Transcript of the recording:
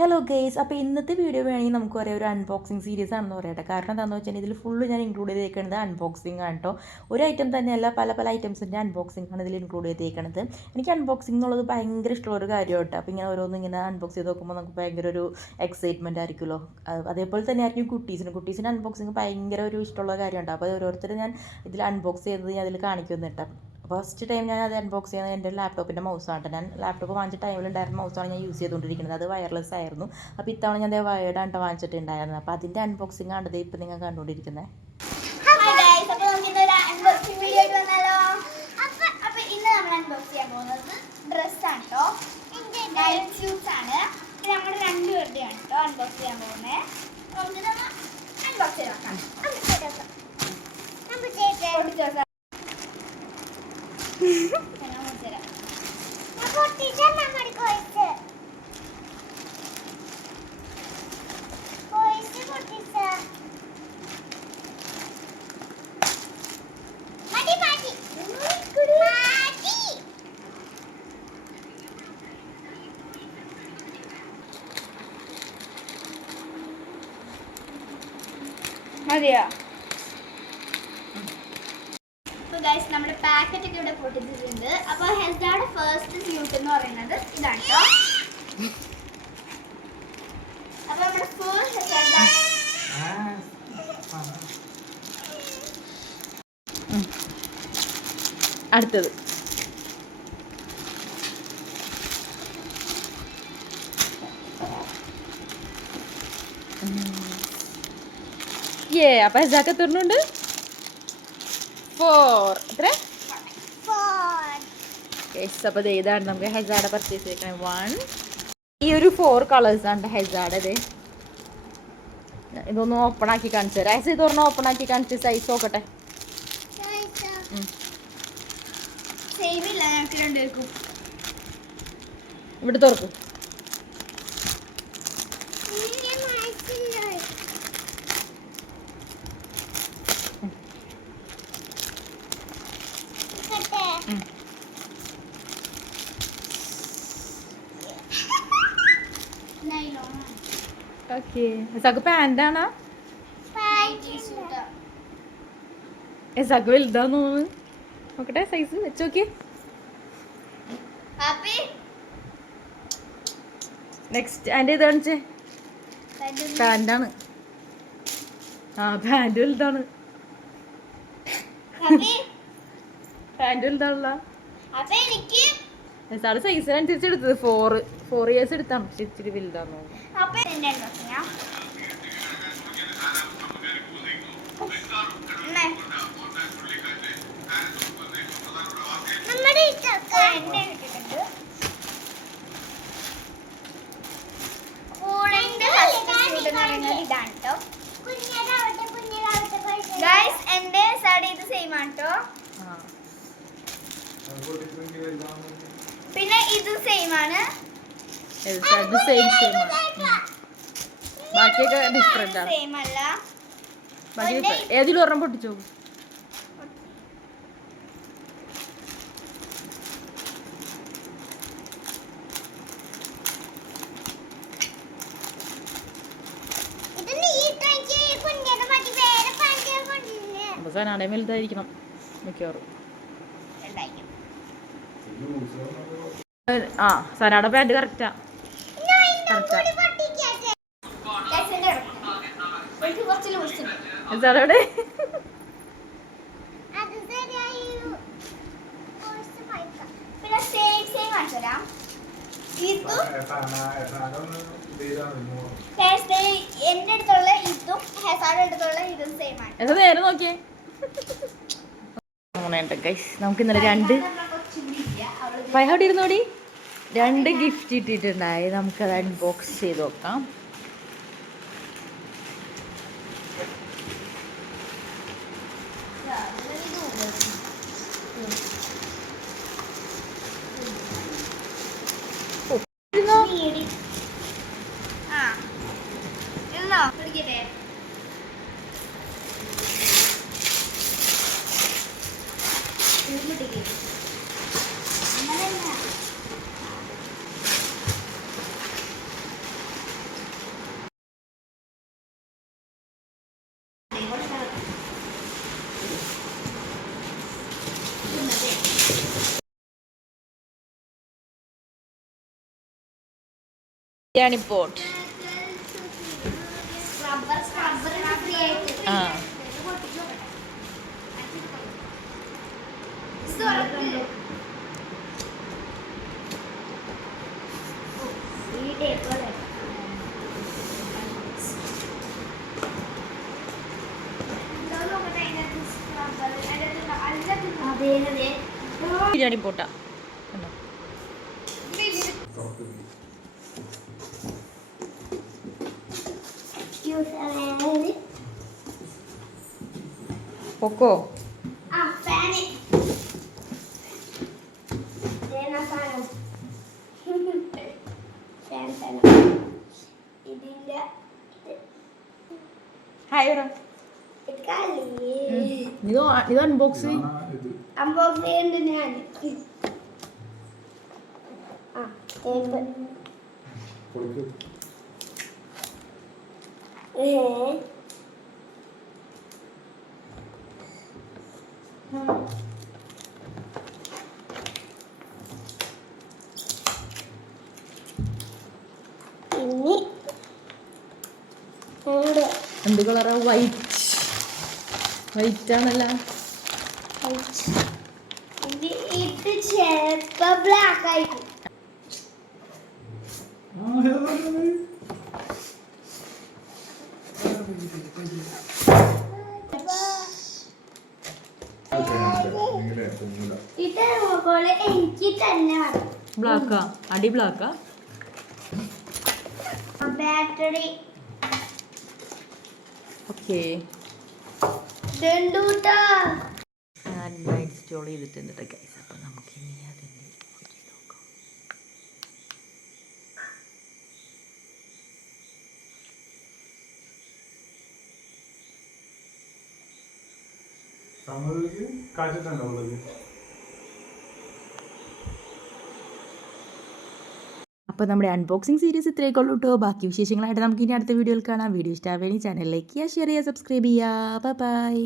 Hello guys, അപ്പോൾ ഇന്നത്തെ video വേണമെങ്കിൽ നമുക്ക് പറയാം ഒരു അൺബോക്സിങ് സീരീസ് ആണെന്ന് പറയട്ടെ. കാരണം എന്താണെന്ന് വെച്ചാൽ ഇതിൽ ഫുള്ള് ഞാൻ ഇൻക്ലൂഡ് ചെയ്തേക്കുന്നത് അൺബോക്സിങ് ആണ് കേട്ടോ. ഒരു ഐറ്റം തന്നെയല്ല, പല പല ഐറ്റംസിൻ്റെ അൺബോക്സിങ് ആണ് ഇതിൽ ഇൻക്ലൂഡ് ചെയ്തേക്കുന്നത്. എനിക്ക് അൺബോക്സിങ് എന്നുള്ളത് ഭയങ്കര ഇഷ്ടമുള്ളൊരു കാര്യമാണ് കേട്ടോ. അപ്പോൾ ഇങ്ങനെ ഓരോന്നും ഇങ്ങനെ അൺബോക്സ് ചെയ്ത് നോക്കുമ്പോൾ നമുക്ക് ഭയങ്കര ഒരു എക്സൈറ്റ്മെൻറ്റ് ആയിരിക്കുമല്ലോ. അതേപോലെ തന്നെ ആയിരിക്കും കുട്ടീസിന് അൺബോക്സിങ് ഭയങ്കര ഒരു ഇഷ്ടമുള്ള കാര്യമുണ്ട്. അപ്പോൾ ഓരോരുത്തർ ഞാൻ ഇതിൽ അൺബോക്സ് ചെയ്തത് ഞാൻ അതിൽ കാണിക്കുന്നുണ്ട്. ഫസ്റ്റ് ടൈം ഞാൻ അത് അൺബോക്സ് ചെയ്യുന്നത് എൻ്റെ ലാപ്ടോപ്പിൻ്റെ മൗസാണ്. ഞാൻ ലാപ്ടോപ്പ് വാങ്ങിച്ച ടൈമിലുണ്ടായിരുന്ന മൗസാണ് ഞാൻ യൂസ് ചെയ്തുകൊണ്ടിരിക്കുന്നത്. അത് വയർലെസ് ആയിരുന്നു. അപ്പോൾ ഇത്തവണ ഞാൻ വയേർഡാണ് വാങ്ങിച്ചിട്ടുണ്ടായിരുന്നത്. അപ്പോൾ അതിൻ്റെ അൺബോക്സിംഗ് ആണ് ഇപ്പോൾ നിങ്ങൾ കണ്ടുകൊണ്ടിരിക്കുന്നത്. ഡ്രസ്സാണ് കേട്ടോ, നൈറ്റ് സ്യൂട്ട്സ് ആണ്. നമ്മൾ രണ്ടുപേരുടെയാണ് കേട്ടോ അൺബോക്സ് ചെയ്യാൻ പോകുന്നത്. അൺബോക്സ് ചെയ്ത് നോക്കാം. മതിയോ? നമ്മുടെ പാക്കറ്റ് ഒക്കെ ഇവിടെ പൊട്ടിച്ചിട്ടുണ്ട്. അപ്പോൾ ഹെസാഡ് ഫസ്റ്റ് സ്യൂട്ട് എന്ന് പറയുന്നത് ഇതാണ് കേട്ടോ. അപ്പോൾ നമ്മുടെ ഫസ്റ്റ് അടുത്തത് അപ്പോൾ ഹെസാക്ക് എത്തുന്നുണ്ട് 4 എത്ര? അപ്പോൾ ഇതാണ് നമുക്ക് ഹെസാഡ് പർച്ചേസ് ചെയ്യണം. 1 ഈ ഒരു 4 കളേഴ്സാണ് ഹെസാഡ്. ഇത് ഇതൊന്ന് ഓപ്പൺ ആക്കി കാണിച്ചു തരാം. ഐസ് ഇതൊരെണ്ണം ഓപ്പൺ ആക്കി കാണിച്ച് സൈസ് നോക്കട്ടെ. ഇവിടെ തുറക്കും. ഓക്കെ, എസാക്ക് പാൻ്റാണോ? എസാക്ക് വലുതാന്ന് തോന്നുന്നു. നോക്കട്ടെ സൈസ് വെച്ച് നോക്കി. നെക്സ്റ്റ് അതിൻ്റെ ഇത് കാണിച്ചേ. പാൻ്റാണ്. ആ പാൻ്റ് വലുതാണ്. പാൻ്റ് വലുതാണല്ലോ. എസാട് സൈസിനനുസരിച്ച് എടുത്തത് 4 ഇയേഴ്സ് എടുത്താണ്. പക്ഷെ ഇച്ചിരി വലുതാന്ന് തോന്നുന്നു. എന്റെ സാരി ഇത് സെയിം ആണ് കേട്ടോ. പിന്നെ ഇത് സെയിം ആണ്. ബാക്കിയൊക്കെ ഡിഫറെന്റ് ആണ്. സെയിം അല്ല. ഏതിലും ഒരെണ്ണം പൊട്ടിച്ചോ. സനാടെ വലുതായിരിക്കണം മിക്കവാറും. ആ സനാടെ പാൻറ് കറക്റ്റാ. സാറോടെ എന്റെ അടുത്തുള്ള ഇതും ഹെസാഡ് അടുത്തുള്ള ഇതും സെയിം ആണ്. എന്താ നേരെ നോക്കിയേ. അങ്ങനെയുണ്ട് ഗൈസ്. നമുക്ക് ഇന്നലെ 2 അവിടെ ഇരുന്നോടി 2 ഗിഫ്റ്റ് ഇട്ടിട്ടുണ്ടായി. നമുക്കത് അൺബോക്സ് ചെയ്ത് നോക്കാം. ബിരിയാണി പോട്ട്. ആ ബിരിയാണി പോട്ടാ. പൊക്കോ. ഹായ് പറ. ഇത് അൺബോക്സ് അൺബോക്സ് ചെയ്യുന്നുണ്ട് ഞാൻ. ഇനി എന്ത് കളറാ? വൈറ്റ്. വൈറ്റ് ആണല്ല. ഇത് ചിലപ്പോ ബ്ലാക്ക് ആയിരിക്കും. ഇത് നോക്കോളെ എനിക്ക് തന്നെ വേണം. ബ്ലാക്കാ? അടി ബ്ലാക്കാ? Battery okay. ഞാൻ ഇൻസ്റ്റാൾ ചെയ്തിട്ടുണ്ട് ഗൈസ്. അപ്പം നമുക്ക് ഇനി അതിൻ്റെ നോക്കാം. അപ്പോൾ നമ്മുടെ അൺബോക്സിങ് സീരീസ് ഇത്രയൊക്കെ ഉള്ളൂ കേട്ടോ. ബാക്കി വിശേഷങ്ങളായിട്ട് നമുക്ക് ഇനി അടുത്ത വീഡിയോയിൽ കാണാം. വീഡിയോ ഇഷ്ടമാവുകയാണെങ്കിൽ ചാനൽ ലൈക്ക് ചെയ്യുക, ഷെയർ ചെയ്യുക, സബ്സ്ക്രൈബ് ചെയ്യുക. ബൈ.